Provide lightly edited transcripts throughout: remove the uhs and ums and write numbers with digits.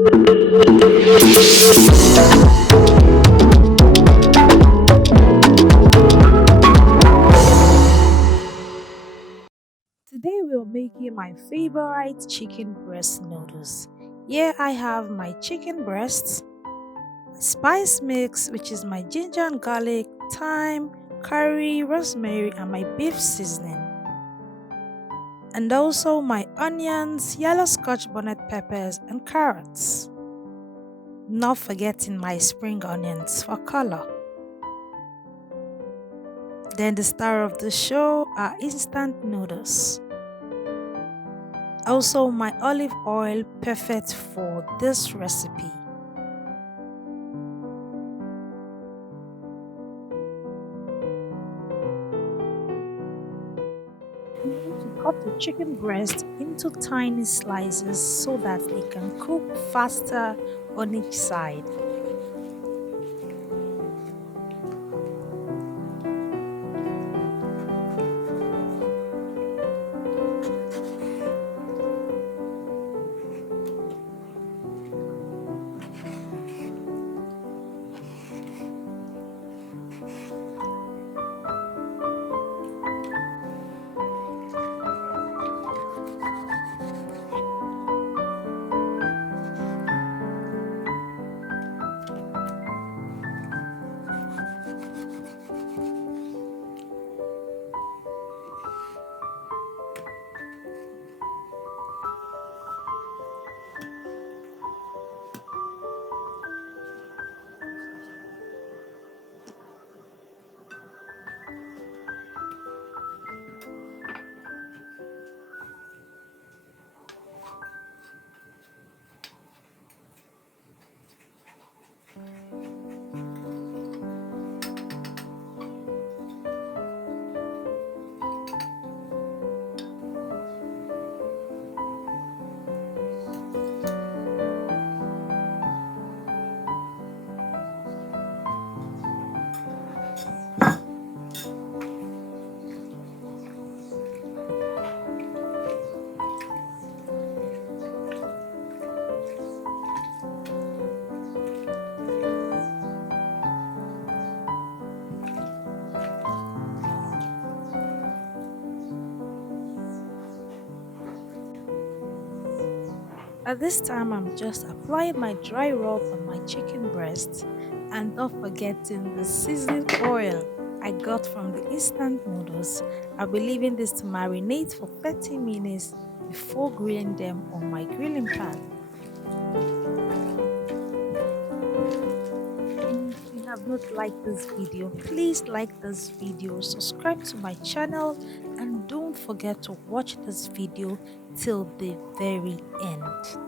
Today we're making my favorite chicken breast noodles. Here I have my chicken breasts, my spice mix, which is my ginger and garlic, thyme, curry, rosemary, and my beef seasoning. And also my onions, yellow scotch bonnet peppers, and carrots. Not forgetting my spring onions for color. Then the star of the show are instant noodles. Also my olive oil, perfect for this recipe. You need to cut the chicken breast into tiny slices so that they can cook faster on each side. At this time, I'm just applying my dry rub on my chicken breast and not forgetting the seasoning oil I got from the instant noodles. I'll be leaving this to marinate for 30 minutes before grilling them on my grilling pan. And if you have not liked this video, please like this video, subscribe to my channel, and don't forget to watch this video till the very end.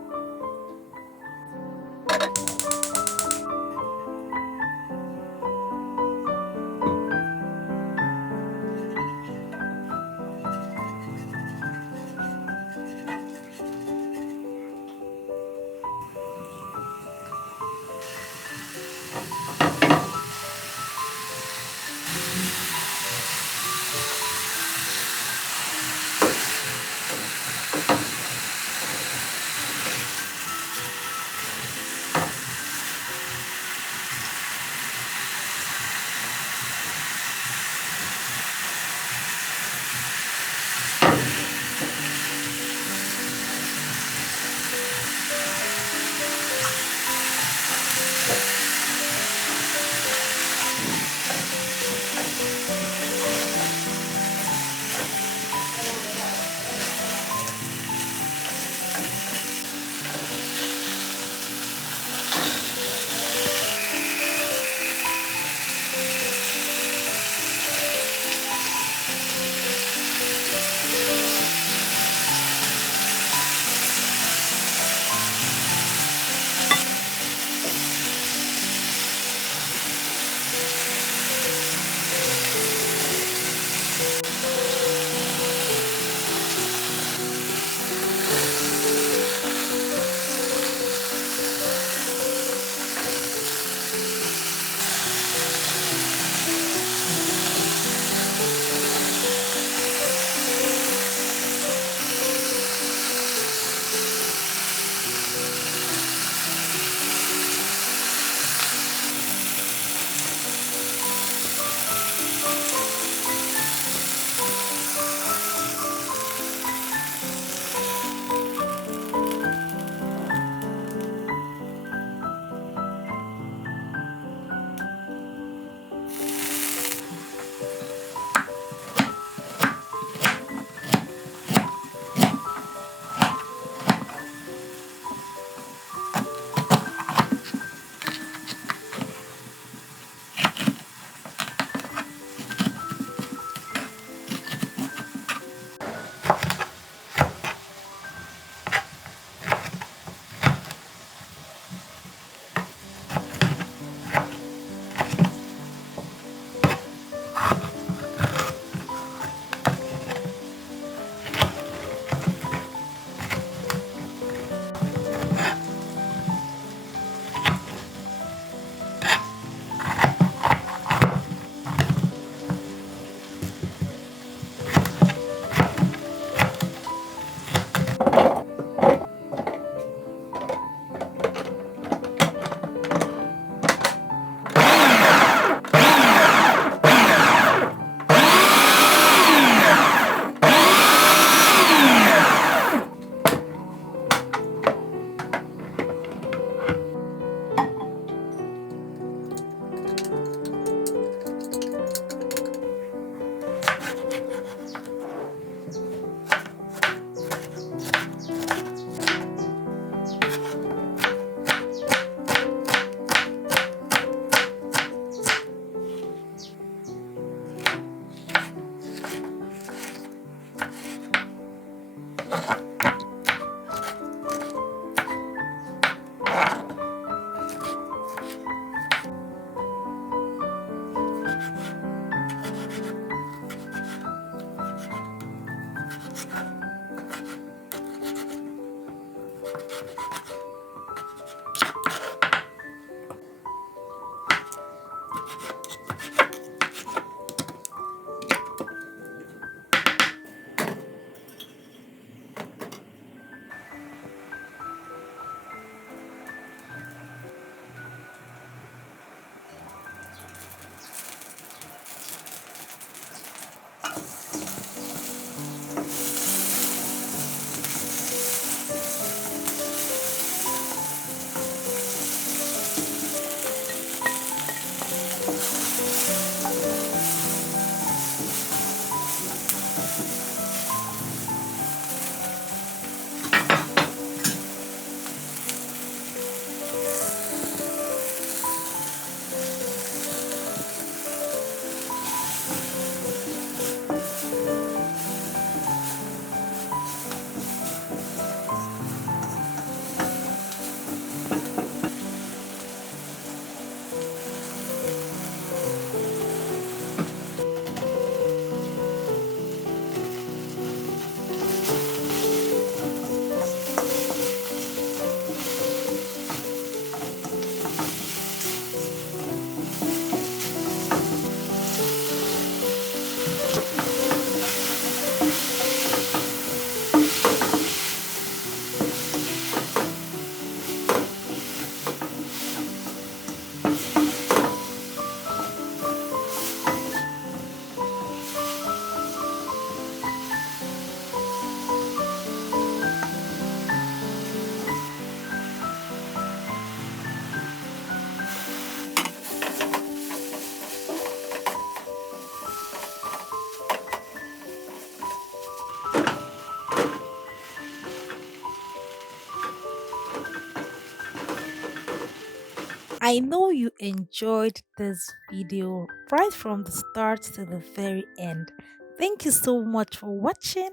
I know you enjoyed this video right from the start to the very end. Thank you so much for watching.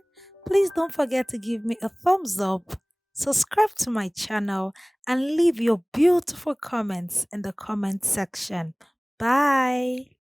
Please don't forget to give me a thumbs up, subscribe to my channel, and leave your beautiful comments in the comment section. Bye.